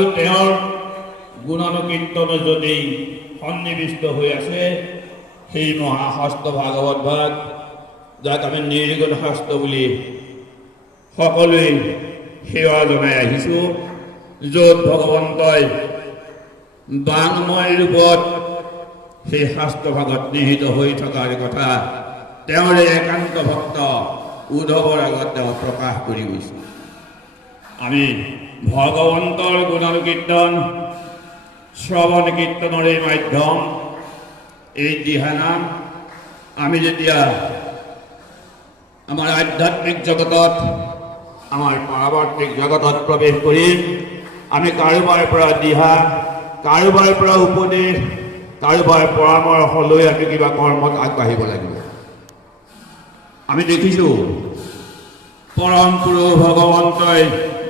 আৰু তেওঁৰ গুণানুকীৰ্তন যদি সন্নিৱিষ্ট হৈ আছে সেই মহাশাস্ত্ৰ ভাগৱত ভাগ, যাক আমি নিৰ্গুণ শাস্ত্ৰ বুলি সকলোৱে সেৱা জনাই আহিছোঁ, য'ত ভগৱন্তই বাংময় ৰূপত সেই শাস্ত্ৰ ভাগত নিহিত হৈ থকাৰ কথা তেওঁৰে একান্ত ভক্ত উদ্ধৱৰ আগত তেওঁ প্ৰকাশ কৰি গৈছে। আমি ভগৱন্তৰ গুণানুকীৰ্তন শ্ৰৱণ কীৰ্তনৰে মাধ্যম এই দিহানাম আমি যেতিয়া আমাৰ আধ্যাত্মিক জগতত, আমাৰ পাৰমাৰ্থিক জগতত প্ৰৱেশ কৰিম, আমি কাৰোবাৰ পৰা দিহা, কাৰোবাৰ পৰা উপদেশ, কাৰোবাৰ পৰামৰ্শ লৈ আমি কিবা কৰ্মত আগবাঢ়িব লাগিব। আমি দেখিছোঁ পৰম পুৰুষ ভগৱন্তই